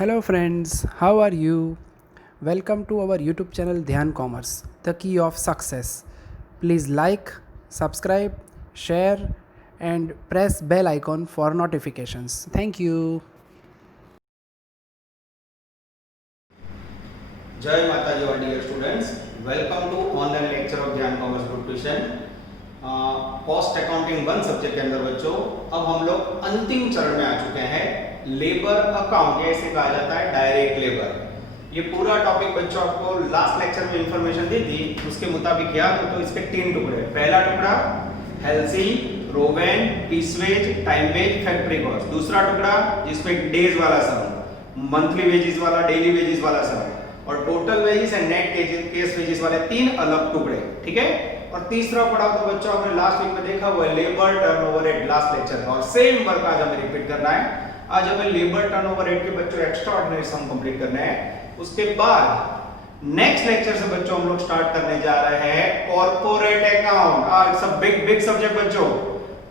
Hello friends, how are you? Welcome to our YouTube channel Dhyan Commerce, the key of success. Please like, subscribe, share and press bell icon for notifications. Thank you. जय माता जी dear students, welcome to online lecture of Dhyan commerce group tuition. Cost accounting 1 subject के अंदर बच्चों अब हम लोग अंतिम चरण में आ चुके हैं। लेबर अकाउंट, या इसे कहा जाता है डायरेक्ट लेबर। ये पूरा टॉपिक बच्चों आपको लास्ट लेक्चर में इंफॉर्मेशन दी थी, उसके मुताबिक याद हो तो इसके 3 टुकड़े। पहला टुकड़ा Halsey, Rowan, piece wages, time wage, factory cost. दूसरा टुकड़ा जिसमें डेज वाला सम, मंथली वेजेस वाला, डेली वेजेस वाला सम, और total wages and net case wages वाले 3 अलग टुकड़े। ठीक है। और तीसरा पढ़ा तो बच्चों आपने लास्ट वीक में देखा हुआ है labour turnover rate, last lecture का। और सेम वर्क आज हमें रिपीट करना है। आज हमें लेबर टर्नओवर रेट के बच्चों एक्स्ट्रा ऑर्डिनरी सम कंप्लीट करने हैं। उसके बाद नेक्स्ट लेक्चर से बच्चों हम लोग स्टार्ट करने जा रहे हैं corporate account. It's a big subject बच्चों।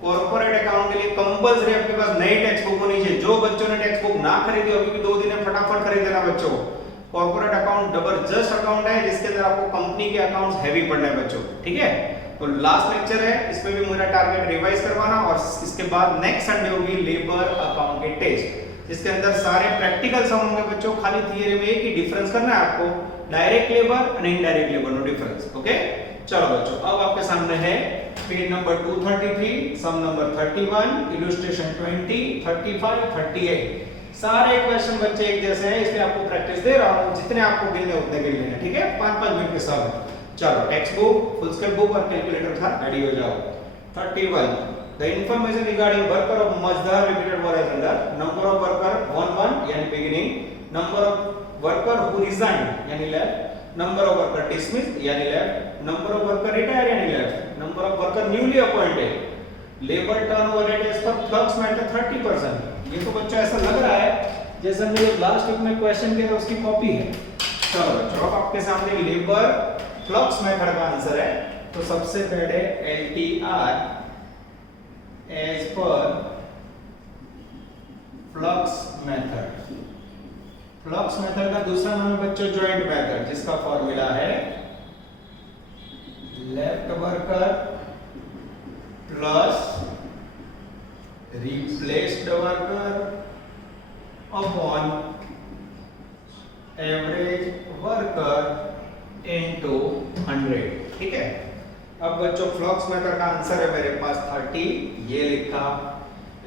कॉर्पोरेट अकाउंट के लिए कंपल्सरी आपके पास नई टेक्स्ट बुक होनी चाहिए। जो बच्चों ने टेक्स्ट बुक ना खरीदी अभी भी 2 दिन में फटाफट खरीद लेना बच्चों। कॉर्पोरेट अकाउंट जबरदस्त अकाउंट है जिसके अंदर आपको कंपनी के अकाउंट्स हैवी पढ़ने हैं बच्चों। ठीक है। तो लास्ट लेक्चर है, इसमें भी मेरा टारगेट रिवाइज करवाना, और इसके बाद नेक्स्ट संडे होगी लेबर अकाउंट के टेस्ट, जिसके अंदर सारे प्रैक्टिकल सम होंगे बच्चों। खाली थियरी में एक ही डिफरेंस करना है आपको, direct labour and indirect labour, no difference. Okay, चलो बच्चों अब आपके सामने है page number 233, sum number 31, illustration 20, 35, 38। सारे क्वेश्चन बच्चे एक जैसे हैं, इसलिए आपको प्रैक्टिस दे रहा हूं। जितने आपको गिनने उतने गिन लेना। ठीक है, 5-5 मिनट के साथ। चलो textbook, foolscap book और कैलकुलेटर था रेडी हो जाओ। 31, the information regarding worker of मजदर limited were as under number of worker 1 यानी beginning, number of worker who resign यानी left, number of worker dismissed यानी left, number of worker retire यानी left, number of worker newly appointed, labour turnover rate as per flux method 30%। ये तो बच्चों ऐसा लग रहा है जैसे मेरे लास्ट वीक में क्वेश्चन किया था उसकी कॉपी है। चलो बच्चों अब आपके सामने लेबर फ्लक्स मेथड का आंसर है। तो सबसे पहले LTR as per flux method. Flux method का दूसरा नाम है बच्चों जॉइंट मेथड, जिसका फॉर्मूला है left worker plus replaced worker upon average worker into 100। ठीक है। अब बच्चों फ्लक्स मेथड का आंसर है मेरे पास 30, ये लिखा।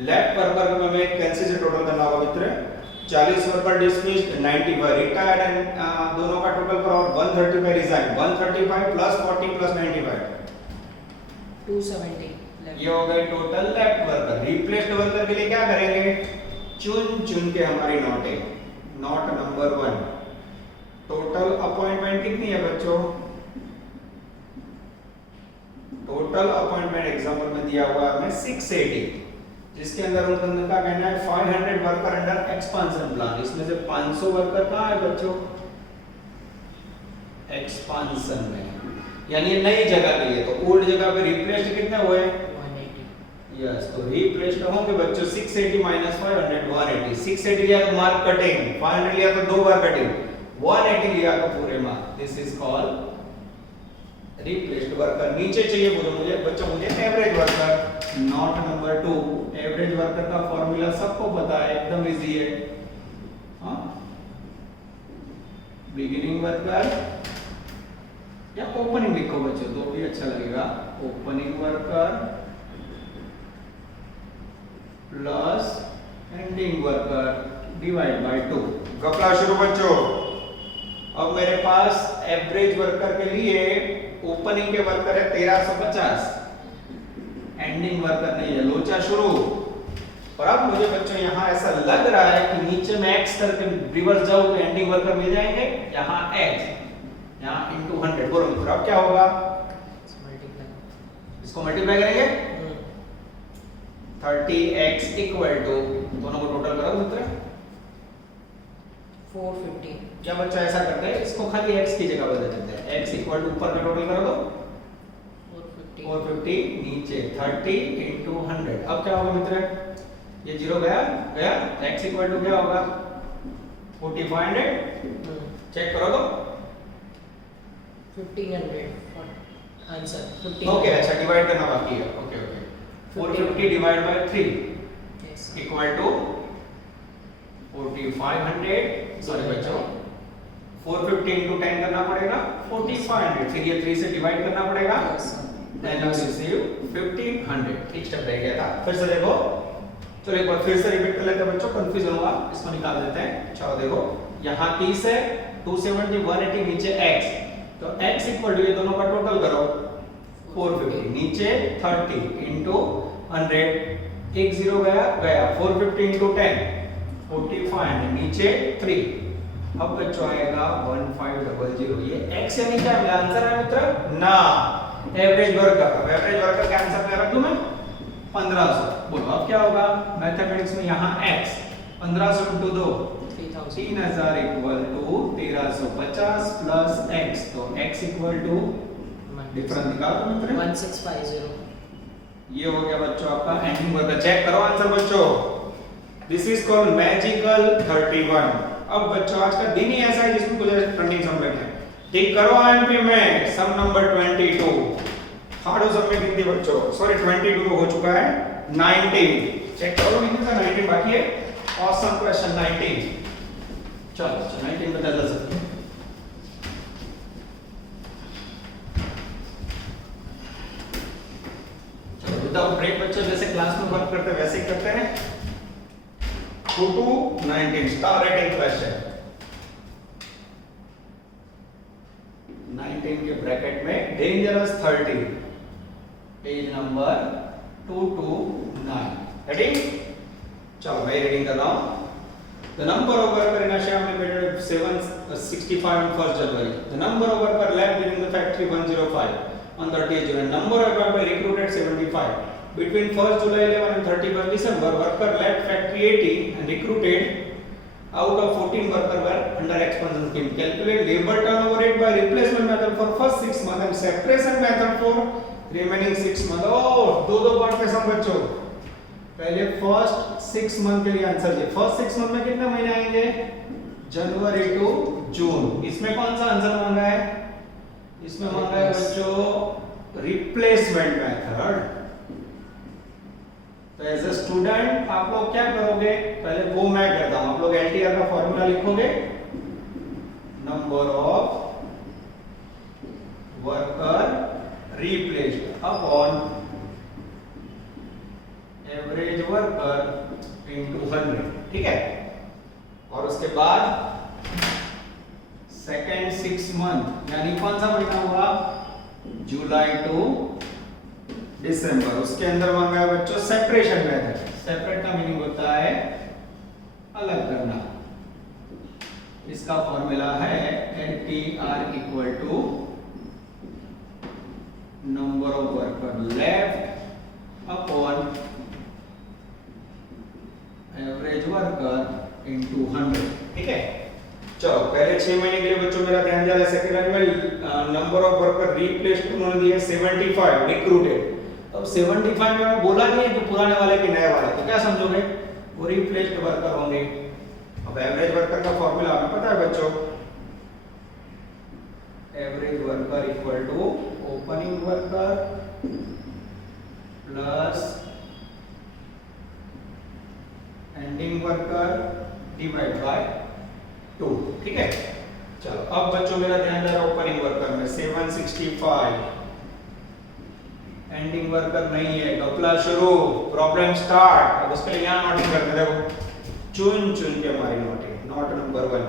लेफ्ट वर्कर को मैं कैसे से टोटल करना होगा मित्र, 40 वर्कर डिसमिस्ड, 95 रिटायर्ड एंड दोनों का टोटल करो, और 135 रिजाइन, 135 प्लस 40 प्लस 95 270। ये हो गए total left worker. Replaced worker के लिए क्या करेंगे, चुन के हमारी नोट है, नोट नंबर 1। टोटल अपॉइंटमेंट कितनी है बच्चों, टोटल अपॉइंटमेंट एग्जांपल में दिया हुआ है हमें 680, जिसके अंदर उनका कहना है 500 वर्कर अंडर एक्सपांशन प्लान। इसमें से 500 वर्कर कहां है बच्चों, एक्सपांशन में, यानी नई जगह के लिए। तो ओल्ड जगह पे रिप्लेस्ड कितने हुए, 180। यस, तो रिप्लेस्ड होंगे बच्चों 680 माइनस 500 180। 680 लिया तो मार्क कटिंग, 500 लिया तो 2 बार कटिंग, 180 लिया तो पूरे mark. This is called replaced worker. नीचे चाहिए मुझे बच्चों, मुझे average worker, not number 2। Average worker का फॉर्मूला सबको पता है, एकदम इजी है। हां, बिगिनिंग वर्कर या ओपनिंग लिखो बच्चों तो भी अच्छा लगेगा। Opening worker plus ending worker divide by 2। गपला शुरू बच्चों। अब मेरे पास एवरेज वर्कर के लिए ओपनिंग के वर्कर है 1350, एंडिंग वर्कर नहीं है, लोचा शुरू। और अब मुझे बच्चों यहाँ ऐसा लग रहा है कि नीचे में x करके रिवर्स जाऊं तो एंडिंग वर्कर मिल जाएंगे, यहाँ x, यहाँ इनटू 100। बोलो मित्र अब क्या होगा, इसको मल्टीप्लाई करेंगे 30x इक्वल टू, दोनों को टोटल करो मित्र 450। क्या बच्चा ऐसा करते हैं, इसको खाली x की जगह बदल देते हैं। x इक्वल टू ऊपर का टोटल करो तो 450, नीचे 30 इनटू 100। अब क्या होगा मित्र, ये जीरो गया, x इक्वल टू क्या होगा 4500 चेक करो तो 1500 आंसर 1500 ओके अच्छा डिवाइड करना बाकी है okay okay 450 divide by 3 yes equal to 4500 sorry बच्चों 450 into 10 करना पड़ेगा 4500 फिर ये 3 से डिवाइड करना पड़ेगा देन यू रिसीव 1500 एक स्टेप रह गया था फिर से देखो चलो एक बार फिर से रिपीट कर लेते हैं बच्चों कंफ्यूजन होगा इसको निकाल देते हैं चलो देखो यहाँ 30 है 270 180 नीचे x तो x इक्वल टू ये दोनों का टोटल करो 450 नीचे 30 into 100 एक जीरो गया 450 into 10 45 नीचे 3 अब बच्चों आएगा 1500 ये x यानी क्या मेरा आंसर है मित्र ना एवरेज वर्क का एवरेज वर्क का आंसर मैं रख दूं मैं 1500 बोलो अब क्या होगा मैथमेटिक्स में यहाँ x 1500 into 2 3000 equal to 1350 plus x तो x इक्वल टू डिफरेंस निकालो मित्र 1650 ये हो गया बच्चों आपका एंडिंग वर्क चेक करो आंसर बच्चों दिस इज कॉल्ड मैजिकल 31 अब बच्चों आज का दिन ही ऐसा है जिसमें कुछ ट्रेंडिंग सम लगे ठीक करो आईएमपी में सम नंबर 22 हार्ड सम में कितनी बच्चों सॉरी 22 तो हो चुका है 19 चेक करो कितने का 19 बाकी है ऑसम क्वेश्चन 19 चलो 19 बता दो सब चलो विदाउट ब्रेक बच्चों जैसे क्लास में वर्क करते हैं वैसे ही करते हैं 2 to 19 start writing question 19 के ब्रैकेट में dangerous 30 page number 2 to 9 ready चलो मैं रीडिंग कर रहा हूं the number of worker in a shop limited 765 on 1st January the number of worker left during the factory 105 on 30th July number of worker recruited 75 between 1st July 11 and 31st December worker left factory 80 and recruited out of 14 worker were under expansion scheme calculate labor turnover rate by replacement method for first 6 months and separation method for remaining 6 months oh दो part में सम बच्चों पहले first 6 month के लिए answer है first 6 month में कितने महीने आएंगे जनवरी टू जून इसमें कौन सा आंसर मांगा है इसमें मांगा है बच्चों रिप्लेसमेंट मेथड तो एज अ स्टूडेंट आप लोग क्या करोगे पहले वो मैं करता हूं आप लोग एलटीआर का फॉर्मूला लिखोगे number of worker replaced upon average worker into 100 ठीक है और उसके बाद सेकेंड 6 मंथ यानी कौन सा महीना हुआ जुलाई टू दिसंबर उसके अंदर मांगा है बच्चों सेपरेशन मेथड सेपरेट का मीनिंग होता है अलग करना इसका फॉर्मूला है LTR equal to number of worker left upon average worker into 100 ठीक है चलो पहले 6 महीने के लिए बच्चों मेरा ध्यान जा रहा है सेकंड लाइन में नंबर ऑफ वर्कर रिप्लेस्ड उन्होंने दिया 75 रिक्रूटेड अब 75 में मैं बोला नहीं है कि पुराने वाले के नए वाले तो क्या समझोगे वो रिप्लेस्ड वर्कर होंगे अब एवरेज वर्कर का फॉर्मूला हमें पता है बच्चों average worker equal to opening worker plus ending worker divide by 2 ठीक है चलो अब बच्चों मेरा ध्यान जा रहा है ओपनिंग वर्कर में 765 एंडिंग वर्कर नहीं है गपला शुरू प्रॉब्लम स्टार्ट अब उसके लिए यहां नोटिंग करते देखो चुन के हमारी नोटिंग नोट नंबर 1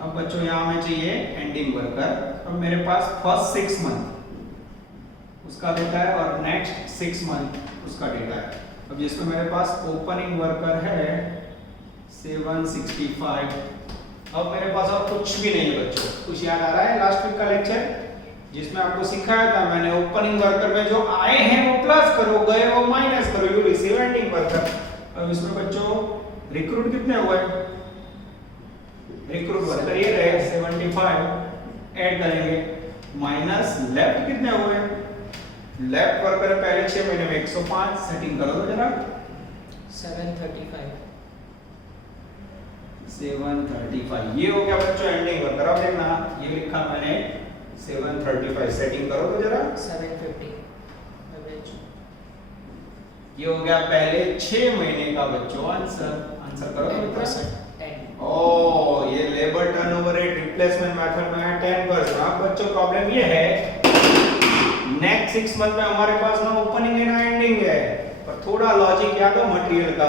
अब बच्चों यहां हमें चाहिए एंडिंग वर्कर अब मेरे पास फर्स्ट 6 मंथ उसका डेटा है और नेक्स्ट 6 मंथ उसका डेटा है अब जिसमें मेरे पास ओपनिंग वर्कर है 765 अब मेरे पास और कुछ भी नहीं है बच्चों कुछ याद आ रहा है लास्ट वीक का लेक्चर जिसमें आपको सिखाया था मैंने ओपनिंग वर्कर में जो आए हैं वो प्लस करो गए वो माइनस करो यू रिसीव एंडिंग वर्कर अब इसमें बच्चों रिक्रूट कितने हुए रिक्रूट वर्कर ये रहे 75 ऐड करेंगे माइनस लेफ्ट कितने हुए लेफ्ट वर्कर पहले 6 महीने में 105 सेटिंग करो तो जरा 735 735 ये हो गया बच्चों एंडिंग वर्कर। अब देखना ये लिखा मैंने 735 सेटिंग करो तो जरा 750 एवरेज। ये हो गया पहले 6 महीने का बच्चों आंसर करो तो बच्चों। 10%। ओ ये labour turnover rate replacement method में है 10%। अब बच्चों प्रॉब्लम ये है नेक्स्ट 6 मंथ में हमारे पास ना ओपनिंग है ना एंडिंग है, पर थोड़ा लॉजिक याद हो मटेरियल का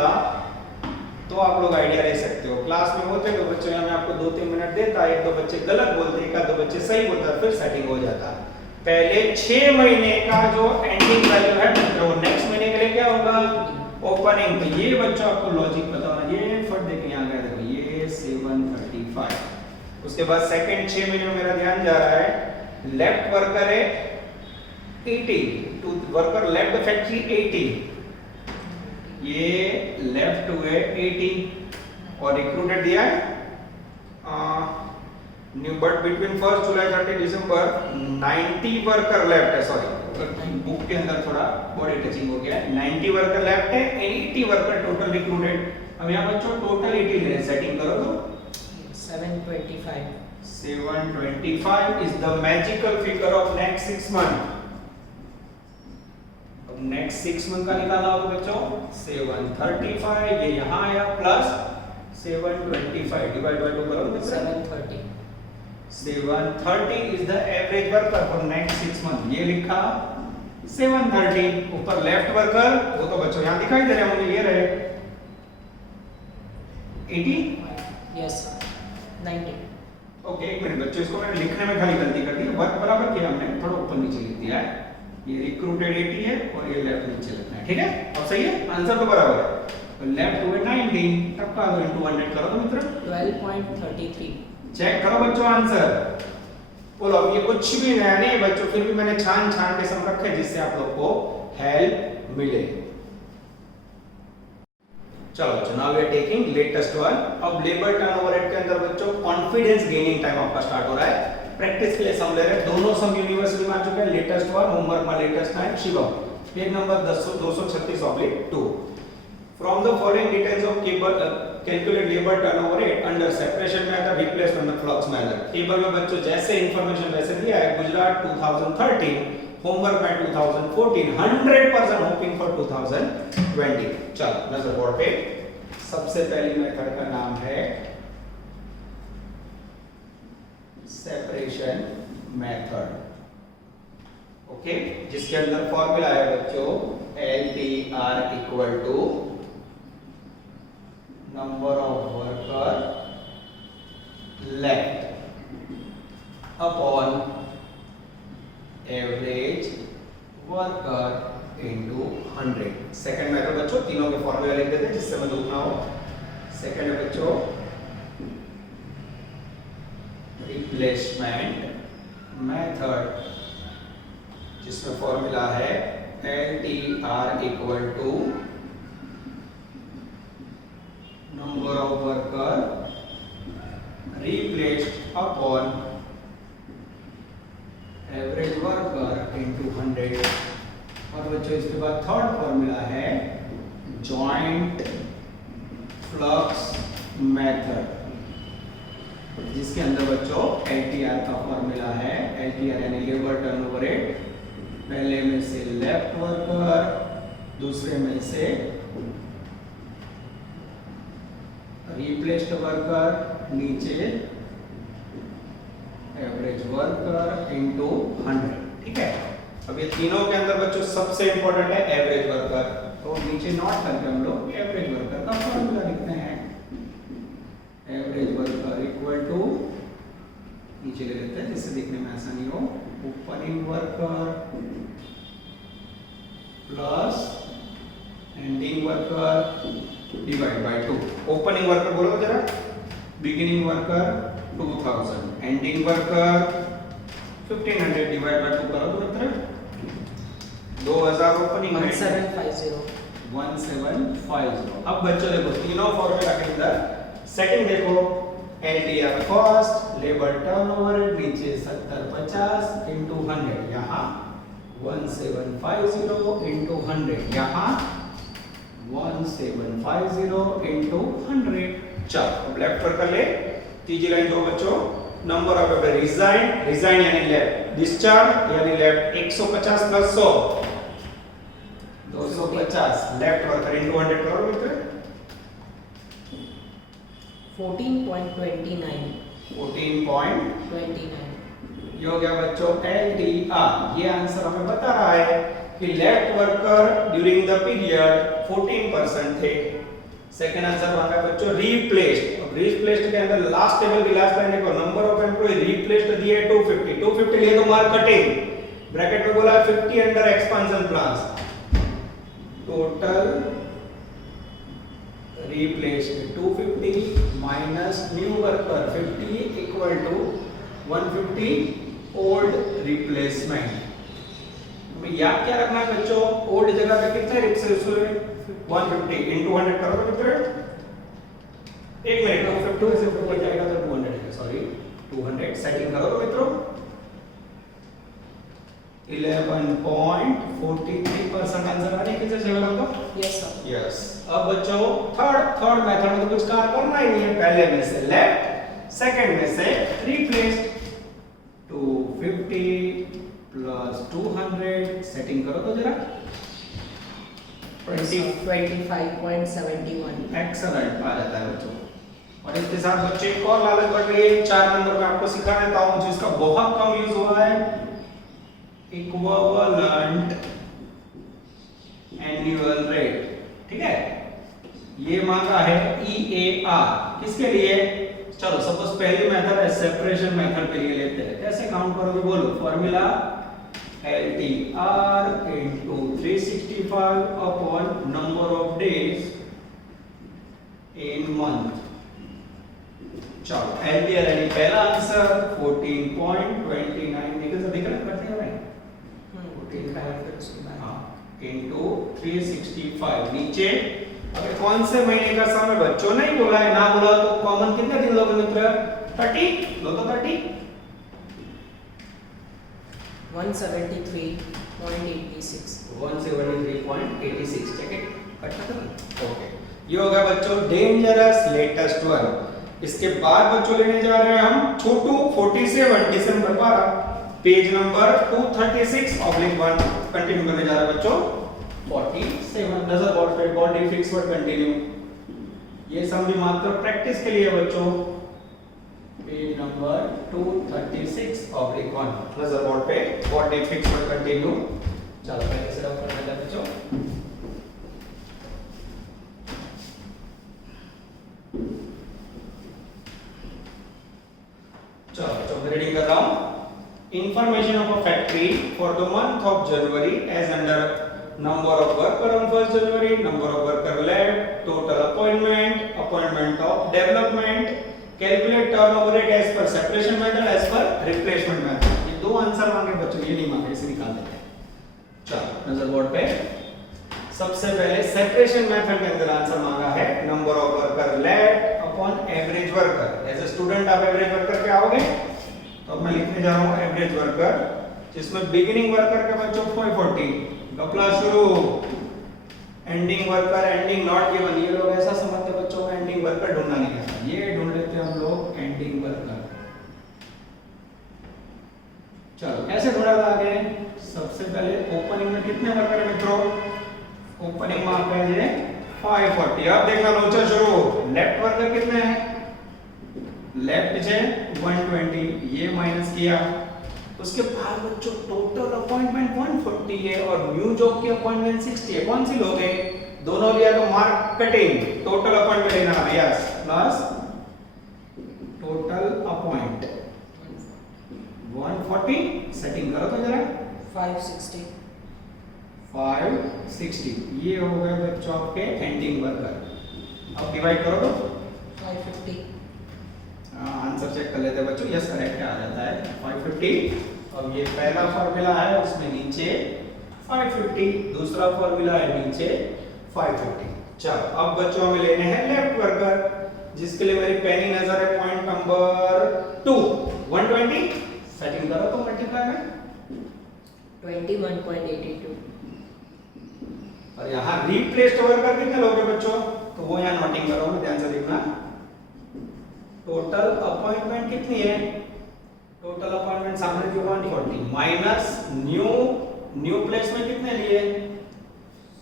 तो आप लोग आइडिया ले सकते हो। क्लास में होते तो बच्चों यहाँ मैं आपको 2-3 मिनट देता, एक दो बच्चे गलत बोलते, एक दो बच्चे सही बोलता, फिर सेटिंग हो जाता। पहले 6 महीने का जो एंडिंग वैल्यू है वो नेक्स्ट महीने के लिए क्या होगा ओपनिंग। तो ये बच्चों आपको लॉजिक पता होना, ये फट देखें यहाँ गया देखो ये 735। उसके बाद सेकंड 6 महीने में मेरा ध्यान जा रहा है लेफ्ट वर्कर है 80 टू वर्कर लेफ्ट फैक्ट्री 80, ये लेफ्ट हुए 80 और रिक्रूटेड दिया है new but between 1 July 30 December 90 worker left है, सॉरी बुक के अंदर थोड़ा बॉडी टचिंग हो गया है, 90 वर्कर लेफ्ट है, 80 वर्कर टोटल रिक्रूटेड। अब यहाँ बच्चों टोटल 80 ले सेटिंग करो तो 725 725 is the magical figure of next 6 month। अब नेक्स्ट 6 मंथ का निकाला होगा बच्चों 735, ये यहाँ आया प्लस 725 डिवाइड बाय 2 करो तो 730 730 is the average worker for next 6 month। ये लिखा 730, ऊपर लेफ्ट वर्कर वो तो बच्चों यहाँ दिखाई दे रहे हैं मुझे, ये रहे 80। यस 90। ओके एक मिनट बच्चों, इसको मैंने लिखने में खाली गलती कर दी, वर्क बराबर किया हमने, थोड़ा ऊपर नीचे लिख दिया है। ये रिक्रूटेड 80 है और ये लेफ्ट नीचे लिखना है, ठीक है। अब सही है, आंसर तो बराबर है। तो लेफ्ट हुए 90, तब का इनटू 100 करो तो मित्र 12.33। चेक करो बच्चों आंसर। बोलो अब ये कुछ भी नया नहीं है बच्चों, फिर भी मैंने छान छान के सम रखे जिससे आप लोग को हेल्प मिले। चलो बच्चों now we are taking latest one. अब लेबर टर्नओवर रेट के अंदर बच्चों कॉन्फिडेंस गेनिंग टाइम आपका स्टार्ट हो रहा है। प्रैक्टिस के लिए सम ले रहे हैं, दोनों सम यूनिवर्सिटी में आ चुके हैं। लेटेस्ट वन होमवर्क में latest time Shivam page number 236/2। From the following details of cable calculate labour turnover rate under separation method replacement में फ्लक्स मेथड। टेबल में बच्चों जैसे इंफॉर्मेशन वैसे दिया है। गुजरात 2013, होमवर्क में 2014, 100% होपिंग फॉर 2020। चलो नजर बोर्ड पे, सबसे पहली मेथड का नाम है सेपरेशन मेथड, ओके, जिसके अंदर फॉर्मूला है बच्चों LTR equal to number of worker left upon average worker into 100। Second method बच्चों तीनों के फॉर्मूला लिख देते हैं जिससे मैं दुखना हो। सेकंड है बच्चों रिप्लेसमेंट मेथड, जिसमें फॉर्मूला है LTR equal to number of worker replaced upon average worker into 100। और बच्चों इसके बाद थर्ड फॉर्मूला है जॉइंट फ्लक्स मेथड, जिसके अंदर बच्चों LTR का फॉर्मूला है LTR यानी लेबर टर्नओवर रेट, पहले में से लेफ्ट वर्कर, दूसरे में से रिप्लेस्ड वर्कर, नीचे एवरेज वर्कर इनटू 100, ठीक है। अब ये तीनों के अंदर बच्चों सबसे इंपॉर्टेंट है एवरेज वर्कर, तो नीचे नोट करके हम लोग एवरेज वर्कर का फॉर्मूला लिखते हैं। एवरेज वर्कर इक्वल टू, नीचे ले लेते हैं जिससे देखने में आसानी हो, opening worker plus ending worker divide by 2। Opening worker बोलो जरा, beginning worker 2000, ending worker 1500 divide by 2 करो तो मित्र 2000 ओपनिंग 1750। अब बच्चों देखो तीनों फॉर्मूला के अंदर सेकंड देखो LTR फर्स्ट, लेबर टर्नओवर नीचे 7050 इनटू 100, यहाँ 1750 इनटू 100, यहाँ 1750 इनटू 100। चलो अब लेफ्ट वर्कर ले, तीसरी लाइन जो बच्चों, नंबर ऑफ रिजाइन, रिजाइन यानी लेफ्ट, डिस्चार्ज यानी left 150 plus 100 250 left worker into 100 करो मित्र 14.29 14.29 ये हो गया बच्चों LTR। ये आंसर हमें बता रहा है कि left worker during the period 14% थे। सेकंड आंसर मांगा बच्चों रिप्लेस्ड। अब रिप्लेस्ड के अंदर लास्ट टेबल की लास्ट लाइन देखो, नंबर ऑफ एम्प्लॉय रिप्लेस्ड दिए 250 250 लिए तो मार्क कटिंग, ब्रैकेट में बोला 50 under expansion plans, total replaced 250 minus new worker 50 equal to 150 old replacement। हमें याद क्या रखना है बच्चों, ओल्ड जगह पे कितना रिप्लेसमेंट 150 into 100 करो तो मित्र, एक मिनट 250 से ऊपर जाएगा तो 200 है, सॉरी 200 सेटिंग करो तो मित्रों 11.43% आंसर आने की जगह लगो। Yes sir. यस अब बच्चों थर्ड मेथड में तो कुछ काम करना ही नहीं है, पहले में से लेफ्ट, सेकंड में से रिप्लेस्ड 250 प्लस 200 सेटिंग करो तो जरा 25.71 एक्सीलेंट आ जाता है बच्चों। और इसके साथ बच्चे एक और लालच बढ़ रही है, 4 नंबर में आपको सिखा देता हूं जिसका बहुत कम यूज हो रहा है, इक्विवेलेंट एनुअल रेट। ठीक है, ये मांगा है EAR किसके लिए, चलो सपोज पहली मेथड है सेपरेशन मेथड के लिए लेते हैं, कैसे काउंट करोगे बोलो, formula LTR into 365 upon number of days in month। चलो LTR यानी पहला आंसर 14.29 निकल दिख रहा है, करते हैं भाई into 365 नीचे। अगर कौन से महीने का समय बच्चों नहीं बोला है, ना बोला तो कॉमन कितने दिन लोगे मित्र 30 लो तो 30 173.86 173.86 चेक इट कट कर ओके। ये हो गया बच्चों डेंजरस लेटेस्ट वन। इसके बाद बच्चों लेने जा रहे हैं हम छोटू 47 दिसंबर 12 पेज नंबर 236/1 कंटिन्यू करने जा रहे हैं बच्चों 47 नजर बोर्ड पे बॉडी फिक्स वर्ड कंटिन्यू। ये सब भी मात्र प्रैक्टिस के लिए बच्चों, पेज नंबर 236/1 नजर बोर्ड पे बॉडी फिक्स वर्ड कंटिन्यू। चलो पहले से रफ करने लगे बच्चों। चलो बच्चों मैं रीडिंग कर रहा हूं। Information of a factory for the month of January as under number of worker on 1st January, number of worker left, total appointment, appointment of development, calculate turnover rate as per separation method as per replacement method। ये दो answer मांगे बच्चों, ये नहीं मांगे, इसे निकाल देते हैं। चलो नजर बोर्ड पे सबसे पहले सेपरेशन मेथड के अंदर आंसर मांगा है number of worker left upon average worker. As a student आप एवरेज वर्कर क्या आओगे, तो अब मैं लिखने जा रहा हूं एवरेज वर्कर, जिसमें बिगिनिंग वर्कर के बच्चों 540 गपला शुरू, ending worker ending not given. ये लोग ऐसा समझते बच्चों में एंडिंग वर्कर ढूंढना नहीं आता, ये ढूंढ लेते हैं हम लोग एंडिंग वर्कर। चलो कैसे ढूंढा था आगे, सबसे पहले ओपनिंग में कितने वर्कर है मित्रों, ओपनिंग में आपका है 540। अब देखना लोचा शुरू, लेफ्ट वर्कर कितने हैं, लेफ्ट है 120, ये माइनस किया। उसके बाद बच्चों टोटल अपॉइंटमेंट 140 है और न्यू जॉब की अपॉइंटमेंट 60 है। कौन सी लोगे, दोनों लिया तो मार्क कटिंग, टोटल अपॉइंटमेंट लेना है yes, plus total appoint 140 setting करो तो जरा 560 560। ये हो गए बच्चों आपके एंडिंग वर्कर। अब डिवाइड करो तो 550 आंसर चेक कर लेते हैं बच्चों, यस करेक्ट आ जाता है 550। अब ये पहला फार्मूला है उसमें नीचे 550, दूसरा फार्मूला है नीचे 550। चलो अब बच्चों हमें लेने हैं लेफ्ट वर्कर, जिसके लिए मेरी पहली नजर है पॉइंट नंबर 2 120 सेटिंग करो तो मल्टीप्लाई में 21.82 और यहाँ रिप्लेस्ड वर्कर कितने लोगे बच्चों, तो वो यहाँ नोटिंग करो, ध्यान से देखना टोटल अपॉइंटमेंट कितनी है? टोटल अपॉइंटमेंट सामने की 140 माइनस न्यू प्लेस में कितने लिए?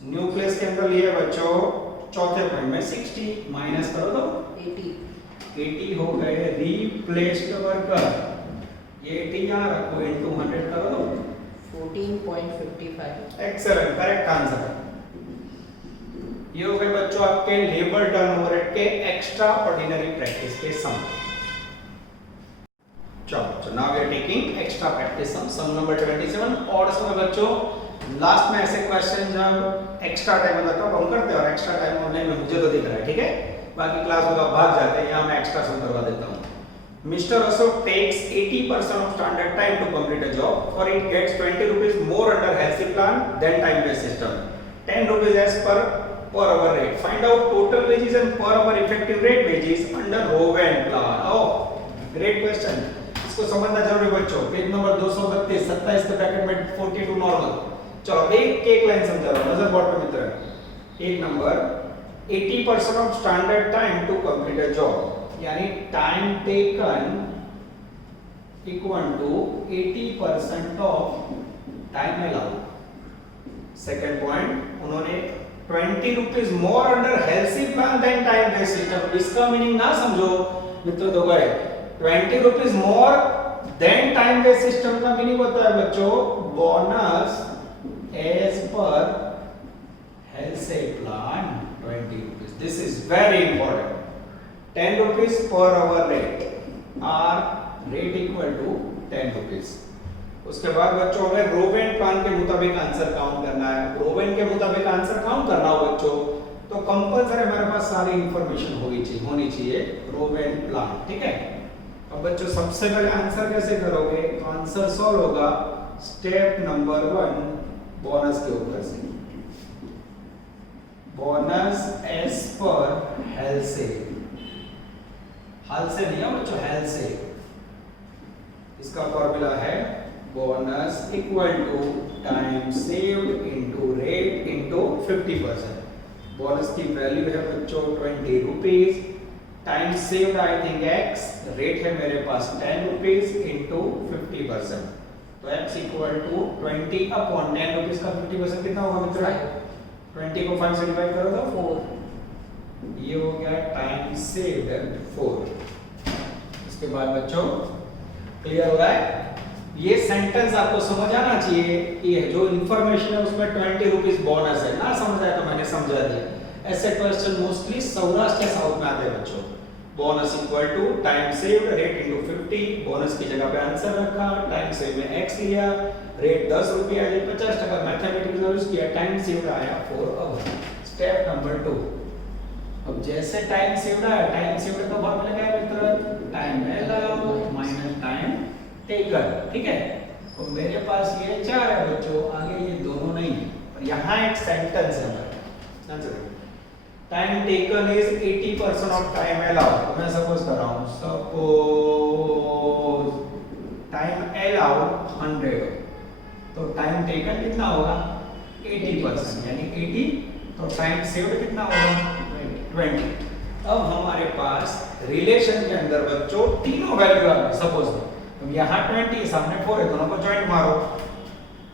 न्यू प्लेस के अंदर लिए बच्चों चौथे पॉइंट में 60 माइनस करो तो 80 हो गए रीप्लेस्ड वर्कर। ये 80 यहाँ रखो इनटू 100 करो तो 14.55। Excellent, correct answer. ये हो गए बच्चों आपके लेबर टर्नओवर रेट के एक्स्ट्रा ऑर्डिनरी प्रैक्टिस के सम। चलो now we are taking extra practice sum number 27 और सम बच्चों। लास्ट में ऐसे क्वेश्चन जब एक्स्ट्रा टाइम होता है हम करते हैं और एक्स्ट्रा टाइम ऑनलाइन में मुझे तो दिख रहा है, ठीक है, बाकी क्लास में भाग जाते हैं, यहाँ मैं एक्स्ट्रा सम करवा देता हूँ। Mr. Ashok takes 80% of standard time to complete a job, for it gets 20 rupees more under healthy plan than time-based system. 10 rupees as per hour rate. Find out total wages and per hour effective rate wages under Rowan plan. Oh, great question. इसको समझना जरूरी बच्चों। Page number 232 27 के bracket में 42 normal. चलो एक line समझा रहा हूँ, नजर बोर्ड पे मित्र। एक number 80% of standard time to complete a job, यानी time taken equal to 80% of time allowed. Second point उन्होंने 20 rupees more under Halsey plan than time based system. इसका मीनिंग ना समझो मित्रों, तो गए 20 rupees more than time based system का meaning होता है बच्चों bonus as per Halsey plan 20 rupees. This is very important. 10 rupees per hour rate or rate equal to 10 rupees। उसके बाद बच्चों हमें रोवेन प्लान के मुताबिक आंसर काउंट करना है। रोवेन के मुताबिक आंसर काउंट करना हो बच्चों तो कंपलसरी हमारे पास सारी इंफॉर्मेशन होनी चाहिए रोवेन प्लान, ठीक है। अब बच्चों सबसे पहले आंसर कैसे करोगे? आंसर सॉल्व होगा स्टेप नंबर 1 बोनस के ऊपर से। बोनस एज पर हेल्थ से, हाल से नहीं है बच्चों, हेल्थ से। इसका फॉर्मूला है bonus equal to time saved into rate into 50%। Bonus की वैल्यू है बच्चों 20 rupees, time saved I think x, rate है मेरे पास 10 रुपीज इनटू 50%। तो x equal to 20 upon 10 rupees का 50% कितना होगा मित्रों? 20 को 5 से डिवाइड करो तो 4। ये हो गया टाइम सेव्ड 4। इसके बाद बच्चों क्लियर हो रहा है? ये सेंटेंस आपको समझ आना चाहिए कि जो इंफॉर्मेशन है उसमें 20 रुपीज बोनस है। ना समझ आया तो मैंने समझा दिया। ऐसे क्वेश्चन मोस्टली सौराष्ट्र साउथ में आते हैं बच्चों। Bonus equal to time saved rate into 50। Bonus की जगह पे आंसर रखा, टाइम सेव में x लिया, रेट 10 रुपया है, 50% मैथमेटिक्स यूज किया, टाइम सेव्ड आया 4 आवर। Step number 2। अब जैसे टाइम सेव्ड आया, टाइम सेव्ड का फॉर्मूला क्या है मित्र? Time allowed minus time taken, ठीक है। तो मेरे पास ये 4 है बच्चों, आगे ये दोनों नहीं है, पर यहाँ एक सेंटेंस है हमारा। Time taken is 80% of time allowed. तो मैं सपोज कर रहा हूँ, सपोज टाइम अलाउड 100, तो टाइम टेकन कितना होगा? 80%, यानी 80। तो टाइम सेव्ड कितना होगा? 20। अब हमारे पास रिलेशन के अंदर बच्चों तीनों वैल्यू आ गई। सपोज अब यहाँ 20 सामने 4 है, दोनों को ज्वाइंट मारो।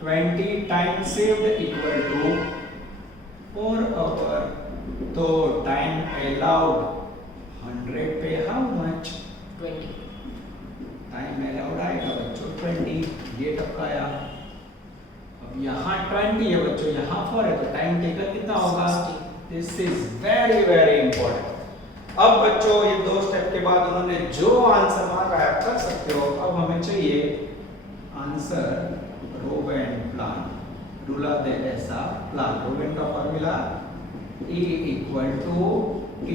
20 time saved equal to 4 hour. तो टाइम अलाउड 100 पे हाउ मच? 20। टाइम अलाउड आएगा बच्चों 20। ये टपका आया। अब यहाँ 20 है बच्चों, यहाँ 4 है, तो टाइम टेकन कितना होगा? 60। This is very very important। अब बच्चों ये 2 स्टेप के बाद उन्होंने जो आंसर मांगा है आप कर सकते हो। अब हमें चाहिए आंसर रोवेन प्लान, रूला दे ऐसा प्लान। रोवेन का formula E equal to T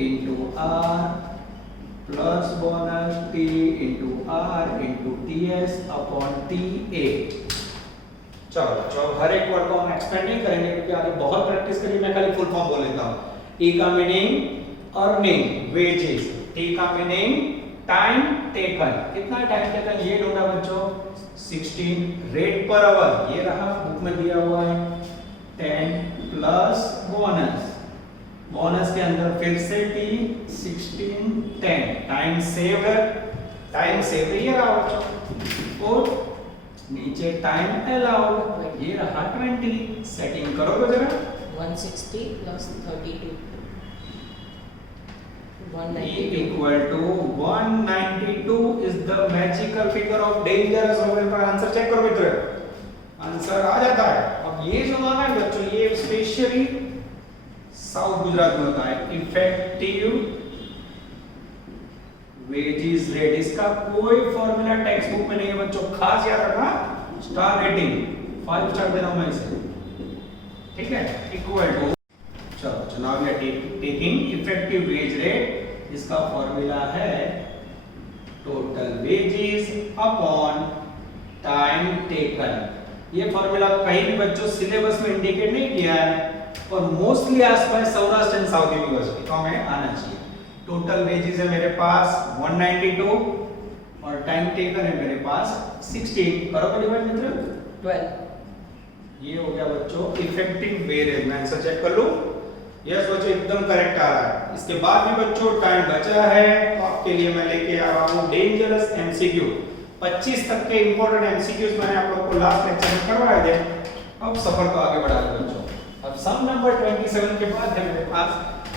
into R plus bonus T into R into TS upon TA। चलो हर एक वर्ड को हम एक्सपेंड नहीं करेंगे क्योंकि आगे बहुत प्रैक्टिस करेंगे। मैं खाली फुल फॉर्म बोल लेता हूँ। E का मीनिंग अर्निंग वेजेस, T का मीनिंग टाइम टेकन, कितना टाइम टेकन ये ढूंढा बच्चों 16। रेट पर आवर ये रहा बुक में दिया हुआ है 10 प्लस बोनस बोनस के अंदर फिर से टी 16 10 टाइम सेव है, टाइम सेव ये रहा बच्चों, और नीचे टाइम अलाउड ये रहा 20। सेटिंग करो तो जरा 160 plus 32. E 192. equal to 192 is the magical figure of dangerous रोबेल पर आंसर चेक करो मित्र, आंसर आ जाता है। अब ये जो माना है बच्चों, ये स्पेशली साउथ गुजरात में होता है। इफेक्टिव वेजेस रेट, इसका कोई फॉर्मूला टेक्स्ट बुक में नहीं है बच्चों, खास याद रखना। स्टार रेटिंग 5 स्टार दे रहा हूं मैं इसे, ठीक है। इक्वल टू, चलो now we are taking effective wage rate, इसका फॉर्मूला है total wages upon time taken. ये फॉर्मूला कहीं भी बच्चों सिलेबस में इंडिकेट नहीं किया है, और मोस्टली आसपास सौराष्ट्र एंड साउथ यूनिवर्सिटी का में आना चाहिए। टोटल वेजेस है मेरे पास 192 और टाइम टेकन है मेरे पास 16। करो तो डिवाइड मित्र, 12. ये हो गया बच्चों इफेक्टिव वेज। मैं आंसर चेक कर लूं, यस बच्चों एकदम करेक्ट आ रहा है। इसके बाद भी बच्चों टाइम बचा है, तो आपके लिए मैं लेके आ रहा हूं डेंजरस एमसीक्यू। 25 तक के इंपॉर्टेंट एमसीक्यूज मैंने आप लोगों को लास्ट लेक्चर में करवाए थे। अब सफर को आगे बढ़ा दो बच्चों। अब सम नंबर 27 के बाद है मेरे पास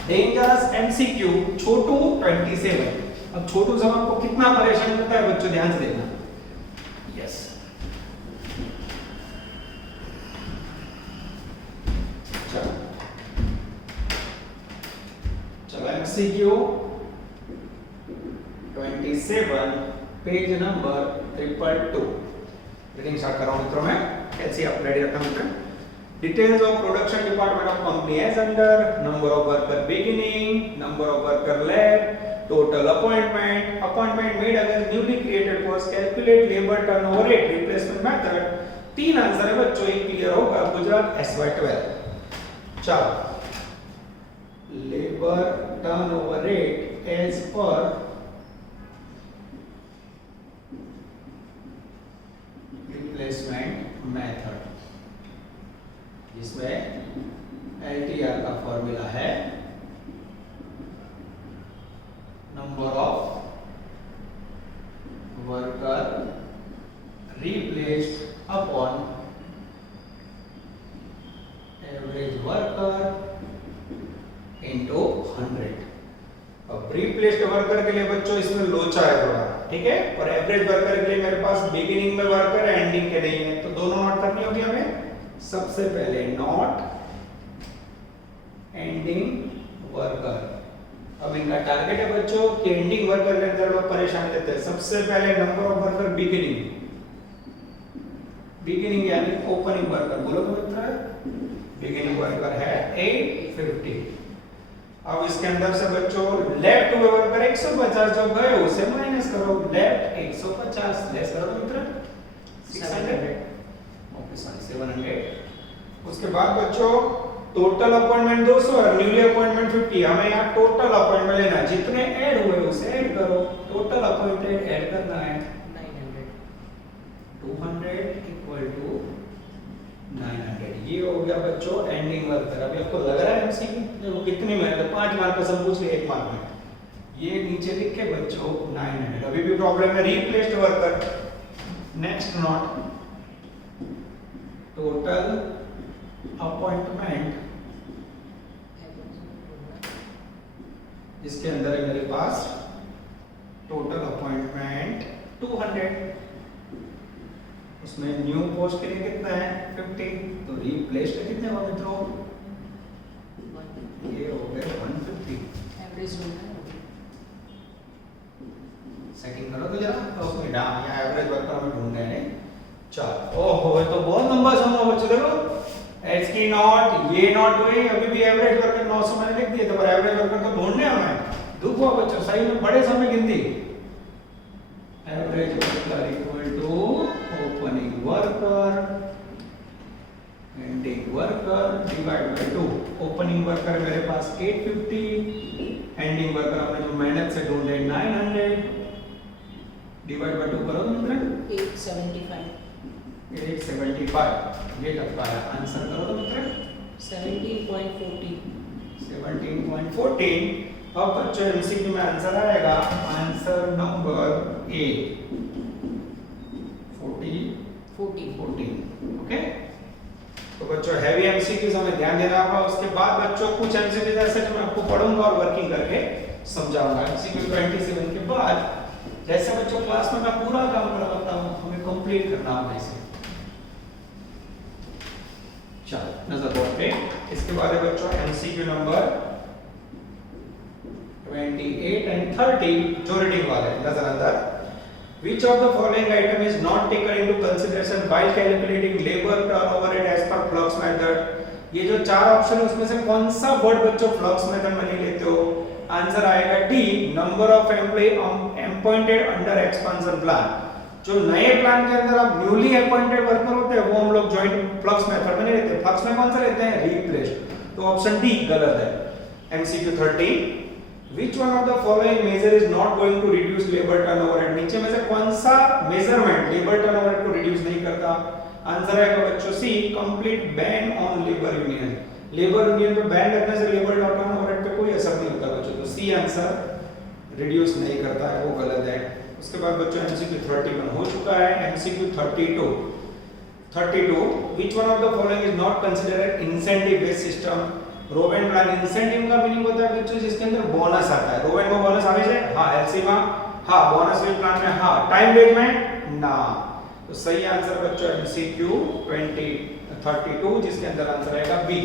डेंजरस एमसीक्यू छोटू 27। अब छोटू सब आपको कितना परेशान करता है बच्चों, ध्यान से देखना। यस चलो MCQ 27 page number 222। Reading start कर रहा हूं मित्रों मैं, कैसे आप रेडी रखना मित्र। Details of production department of company as under: number of worker beginning, number of worker left, total appointment, appointment made against newly created post, calculate labor turnover rate, replacement method। 3 answer है बच्चों, एक clear होगा Gujarat SY12। चलो labour turnover rate as per replacement method, जिसमें LTR का formula है number of worker replaced upon average worker into 100। अब replaced worker के लिए बच्चों इसमें लोचा है थोड़ा, ठीक है, और एवरेज वर्कर के लिए मेरे पास बिगिनिंग में वर्कर है, एंडिंग के नहीं है, तो दोनों नोट करनी होगी हमें। सबसे पहले नॉट एंडिंग वर्कर। अब इनका टारगेट है बच्चों कि एंडिंग वर्कर के अंदर लोग परेशानी देते हैं। सबसे पहले number of worker beginning, beginning यानी ओपनिंग वर्कर, बोलो तो मित्र, बिगिनिंग वर्कर है 850। अब इसके अंदर से बच्चों लेफ्ट हुए वर्कर 150 जो गए उसे माइनस करो, लेफ्ट 150 लेस करो तो मित्र 600, ओके सॉरी 700। उसके बाद बच्चों टोटल अपॉइंटमेंट 200 और न्यूली अपॉइंटमेंट 50। हमें यहाँ टोटल अपॉइंटमेंट लेना है, जितने ऐड हुए उसे ऐड करो। टोटल अपॉइंटेड ऐड करना है 900. 200 इक्वल टू 900। ये हो गया बच्चों एंडिंग वर्कर। अभी आपको लग रहा है एमसीक्यू देखो कितनी मेहनत है, 5 मार्क का सब पूछ लिया 1 मार्क में। ये नीचे लिख के बच्चों 900। अभी भी प्रॉब्लम है replaced worker. Next note total appointment, इसके अंदर है मेरे पास टोटल अपॉइंटमेंट 200। उसमें न्यू पोस्ट के लिए कितना है 50, तो रिप्लेस के कितने हुआ मित्रों, ये हो गए 150। एवरेज होगा सेटिंग करो तो जरा, तो उसमें डाउन या एवरेज वर्कर में ढूंढ रहे हैं। चलो ओहो ये तो बहुत लंबा समय बच्चों, देखो एच की नॉट, ये नॉट हुई, अभी भी एवरेज वर्कर 900 मैंने लिख दिया, तो पर एवरेज वर्कर तो ढूंढने हमें। दुख हुआ बच्चों, सही में बड़े समय गिनती। Average worker equal to opening worker ending worker divide by 2। Opening worker मेरे पास 850, एंडिंग वर्कर हमने जो मेहनत से ढूंढे 900, डिवाइड बाय 2 करो मित्र 875. 875। ये लगता है आंसर करो तो मित्र 17.40. 17.14। अब बच्चों एमसीक्यू में आंसर आएगा, आंसर नंबर ए 14। ओके, तो बच्चों हैवी एमसीक्यूज हमें ध्यान देना होगा। उसके बाद बच्चों कुछ एमसीक्यूज ऐसे जो मैं आपको पढ़ूंगा और वर्किंग करके समझाऊंगा। एमसीक्यू 27 के बाद जैसे बच्चों क्लास में मैं पूरा काम करवाता हूं, हमें कंप्लीट करना होगा इसे। चलो नजर बोर्ड पे, इसके बाद है बच्चों एमसीक्यू नंबर 28 एंड 30 जो रीडिंग वाले नजर अंदर। Which of the following item is not taken into consideration while calculating labor turnover rate as per Flux method? ये जो चार ऑप्शन है उसमें से कौन सा वर्ड बच्चों फ्लक्स मेथड में नहीं लेते हो? आंसर आएगा D, number of employ appointed under expansion plan. जो नए प्लान के अंदर आप न्यूली अपॉइंटेड वर्कर होते हैं वो हम लोग जॉइंट फ्लक्स मेथड में नहीं लेते। फ्लक्स में कौन सा लेते हैं? रिप्लेस्ड। तो ऑप्शन डी गलत है। MCQ 30, Which one of the following measure is not going to reduce labor turnover rate? नीचे में से कौन सा मेजरमेंट लेबर टर्नओवर रेट को रिड्यूस नहीं करता? आंसर आएगा बच्चों C, complete ban on labour union. Labour union पे बैन लगने से लेबर टर्नओवर रेट पे कोई असर नहीं होता बच्चों। तो सी आंसर रिड्यूस नहीं करता है, वो गलत है। उसके बाद बच्चों एमसीक्यू 31 हो चुका है। MCQ 32, Which one of the following is not considered incentive based system? Rowan plan incentive का मीनिंग होता है बच्चों जिसके अंदर बोनस आता है। रोवेन में बोनस आवे छे? हां। एलसी में हां। बोनस वेज प्लान में हां। टाइम वेज में ना। तो सही आंसर बच्चों एमसीक्यू 32 जिसके अंदर आंसर आएगा बी।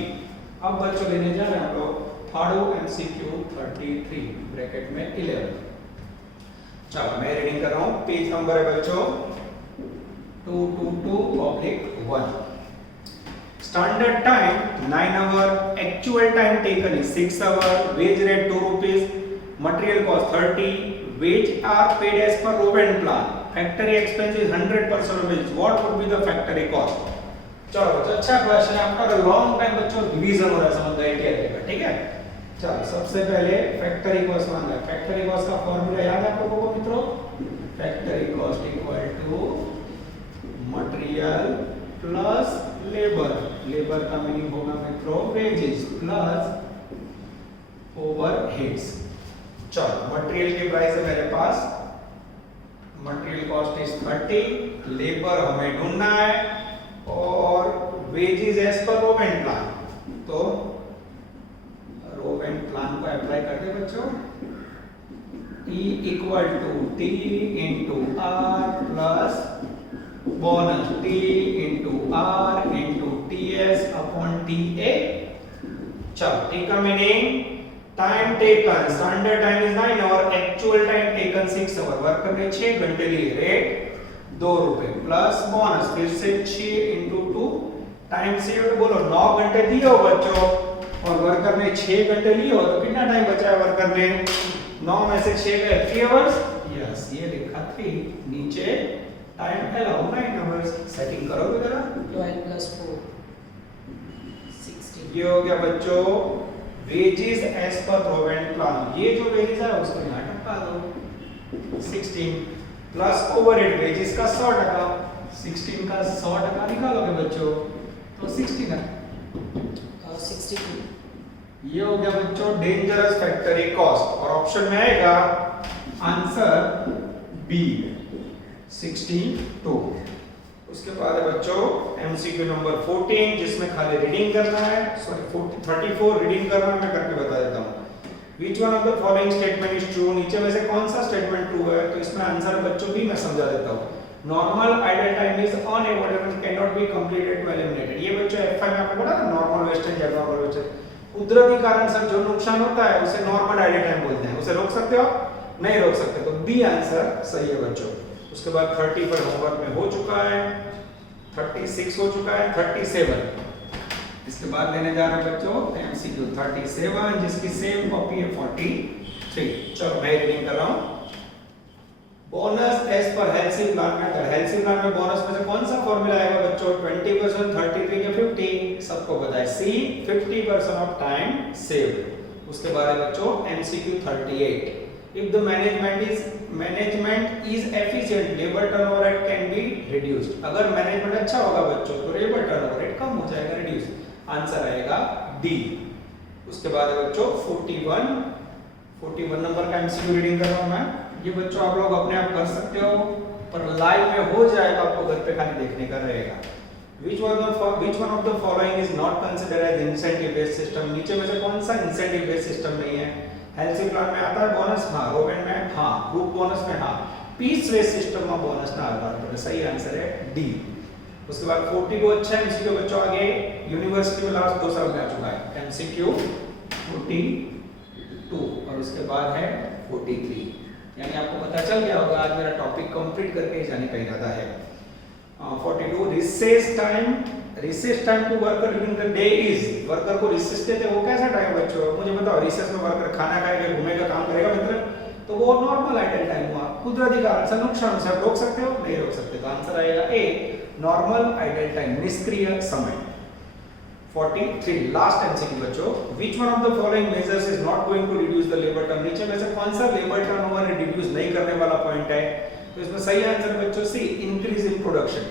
अब बच्चों लेने जा रहे हैं हम लोग थर्ड एमसीक्यू 33 ब्रैकेट में 11। चलो मैं रीडिंग कर रहा हूं। पेज नंबर है बच्चों 222/1। Standard time 9 hour, actual time taken is 6 hour, wage rate 2 rupees, material cost 30, wage are paid as per Roven plan, factory expense is 100% of wage, what would be the factory cost? चलो बच्चों अच्छा question है आपका, long time बच्चों revision हो रहा है समझ गए क्या रहेगा, ठीक है। चलो सबसे पहले फैक्टरी कॉस्ट मांगा है। फैक्टरी कॉस्ट का फॉर्मूला याद है आप लोगों को मित्रों? Factory cost equal to material plus labour. Labour का मीनिंग होगा मित्रों वेजेस प्लस ओवरहेड्स। चलो मटेरियल की प्राइस है मेरे पास, मटेरियल कॉस्ट इज 30, लेबर हमें ढूंढना है और वेजेस एज पर रोवेन प्लान। तो रोवेन प्लान को अप्लाई करते बच्चों। E equal to T into R plus bonus T into R into TS upon TA। चलो T का meaning time taken, standard time is 9 hour, actual time taken 6 hour, worker ने 6 घंटे लिए, rate 2 रुपए plus bonus फिर से 6 into 2, time saved बोलो 9 घंटे दिए हो बच्चों और वर्कर ने 6 घंटे लिए हो तो कितना टाइम बचा है वर्कर ने? 9 में से 6 गए 3 आवर्स। यस ये लिखा 3, नीचे टाइम अलाउ 9 आवर्स। सेटिंग करोगे जरा। 12 plus 4 16। ये हो गया बच्चों वेजेस एज पर रोवेन प्लान। ये जो वेजेस है उसको यहां टपका दो 16 प्लस ओवरहेड वेजेस का 100%, 16 का 100% निकालोगे बच्चों तो 16 है 62। ये हो गया बच्चों डेंजरस फैक्टरी कॉस्ट और ऑप्शन में आएगा आंसर बी 62। उसके बाद है बच्चों एमसीक्यू नंबर 14 जिसमें खाली रीडिंग करना है, सॉरी 34 रीडिंग करना है, मैं करके बता देता हूं। Which one of the following statement is true? नीचे में से कौन सा स्टेटमेंट ट्रू है? तो इसमें आंसर बच्चों भी मैं समझा देता हूं। Normal idle time is unavoidable and can not be completed to eliminated. ये बच्चों F5 में आपको पता है नॉर्मल वेस्टेज या नॉर्मल वेस्टेज, कुदरती कारण से जो नुकसान होता है उसे नॉर्मल आइडल टाइम बोलते हैं। उसे रोक सकते हो? नहीं रोक सकते, तो बी आंसर सही है बच्चों। उसके बाद 30 पर होमवर्क में हो चुका है, 36 हो चुका है, 37 इसके बाद लेने जा रहे हैं बच्चों एमसीक्यू 37 जिसकी सेम कॉपी है 43। चलो मैं रीडिंग कर रहा हूं। Bonus as per Halsey plan method. Halsey plan में बोनस में से कौन सा फॉर्मूला आएगा बच्चों? 20%, 33 या 50? सबको पता है सी 50% ऑफ टाइम सेव्ड। उसके बाद है बच्चों MCQ 38। If the management is efficient, labor turnover rate can be reduced. अगर मैनेजमेंट अच्छा होगा बच्चों तो लेबर टर्नओवर रेट कम हो जाएगा, रिड्यूस। आंसर आएगा डी। उसके बाद है बच्चों 41 नंबर का एमसीक्यू रीडिंग कर रहा हूं मैं। ये बच्चों आप लोग अपने आप कर सकते हो, पर लाइव में हो जाएगा, आपको घर पे खाली देखने का रहेगा। which one of the following is not considered as incentive based system? नीचे में से कौन सा इंसेंटिव बेस्ड सिस्टम नहीं है? हेल्थ प्लान में आता है बोनस, हाँ। रोवेन में हाँ। ग्रुप बोनस में हाँ। पीस बेस्ड सिस्टम में बोनस ना आता है, तो सही आंसर है डी। उसके बाद 42 अच्छा है एमसीक्यू बच्चों। आगे यूनिवर्सिटी में लास्ट 2 साल में आ चुका है एमसीक्यू 42 और उसके बाद है 43। यानी आपको पता चल गया होगा आज मेरा टॉपिक कंप्लीट करके ही जाने का इरादा है। 42 recess time to worker during the day is. वर्कर को रिसेस देते वो कैसा टाइम बच्चों? मुझे बताओ, रिसेस में वर्कर खाना खाएगा, घूमेगा, काम करेगा मित्र, तो वो नॉर्मल आइडल टाइम हुआ। कुदरती कारण से, नुकसान से आप रोक सकते हो? नहीं रोक सकते, तो आंसर आएगा ए, नॉर्मल आइडल टाइम, निष्क्रिय समय। 43 लास्ट एमसीक्यू बच्चों। which one of the following measures is not going to reduce the labor turn? नीचे में से कौन सा लेबर टर्नओवर रिड्यूस नहीं करने वाला पॉइंट है? तो इसमें सही आंसर बच्चों C, increase in production.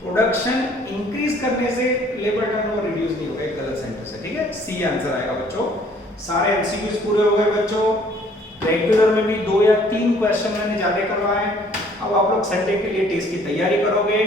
Production increase करने से लेबर टर्नओवर रिड्यूस नहीं होगा, एक गलत सेंटेंस है, ठीक है। सी आंसर आएगा बच्चों। सारे एमसीक्यूज पूरे हो गए बच्चों। रेगुलर में भी 2 या 3 क्वेश्चन मैंने ज्यादा करवाए। अब आप लोग संडे के लिए टेस्ट की तैयारी करोगे।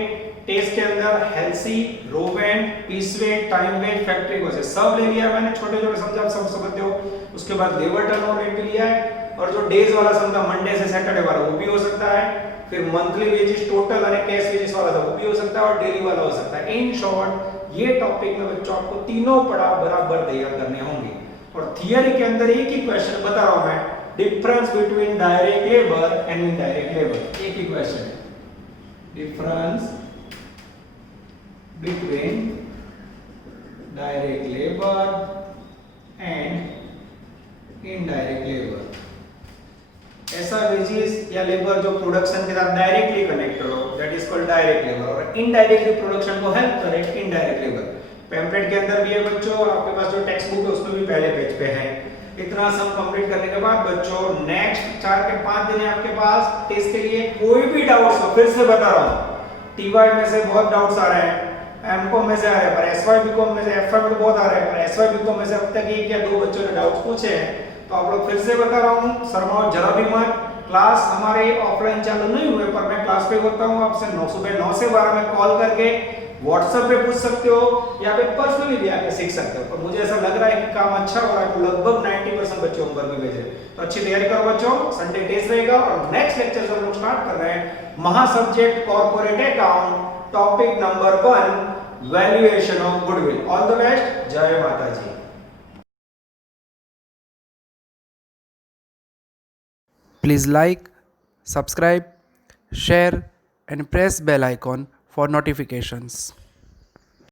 टेस्ट के अंदर Halsey, Rowan, piece wage, time wage, factory courses सब ले लिया मैंने, छोटे-छोटे समझा, आप सब समझते हो। उसके बाद लेबर टर्नओवर रेट भी लिया है, और जो डेज वाला समझा मंडे से सैटरडे वाला वो भी हो सकता है, फिर मंथली वेजेस टोटल और कैश वेजेस वाला था वो भी हो सकता है, और डेली वाला हो सकता है। इन शॉर्ट ये टॉपिक में बच्चों आपको तीनों पढ़ाव बराबर तैयार करने होंगे। और थियरी के अंदर एक ही क्वेश्चन बता रहा हूं मैं, difference between direct labour and indirect labour, एक ही क्वेश्चन है, difference between direct labor and indirect labor। ऐसा वेजेस या लेबर जो प्रोडक्शन के साथ डायरेक्टली कनेक्टेड हो, that is called direct labour, और इनडायरेक्टली प्रोडक्शन को हेल्प करे, इनडायरेक्ट लेबर। पैम्पलेट के अंदर भी है बच्चों, आपके पास जो टेक्स्ट बुक है उसमें भी पहले पेज पे है। इतना सम कंप्लीट करने के बाद बच्चों नेक्स्ट 4 के 5 दिन है आपके पास टेस्ट के लिए। कोई भी डाउट्स हो, फिर से बता रहा हूं, टीवाई में से बहुत डाउट्स आ रहे हैं, एमकॉम में से आ रहे हैं, पर एसवाई बीकॉम में से, एफवाई में तो बहुत आ रहे हैं, पर एसवाई बीकॉम में से अब तक 1 या 2 बच्चों ने डाउट्स पूछे हैं। तो आप लोग फिर से बता रहा हूं, शर्माओ जरा भी मत। क्लास हमारे ऑफलाइन चालू नहीं हुए, पर मैं क्लास पे होता हूं आपसे सुबह 9 से 12 में कॉल करके, व्हाट्सएप पे पूछ सकते हो, या फिर पर्सनली भी आके सीख सकते हो। पर मुझे ऐसा लग रहा है कि काम अच्छा हो रहा है, तो लगभग 90% बच्चों होमवर्क में भेजे, तो अच्छी तैयारी करो बच्चों। संडे टेस्ट रहेगा, और नेक्स्ट लेक्चर से हम लोग स्टार्ट कर रहे हैं महा subject corporate account, topic number 1, valuation of goodwill. All the best, जय माता जी। Please like, subscribe, share and press bell icon for notifications.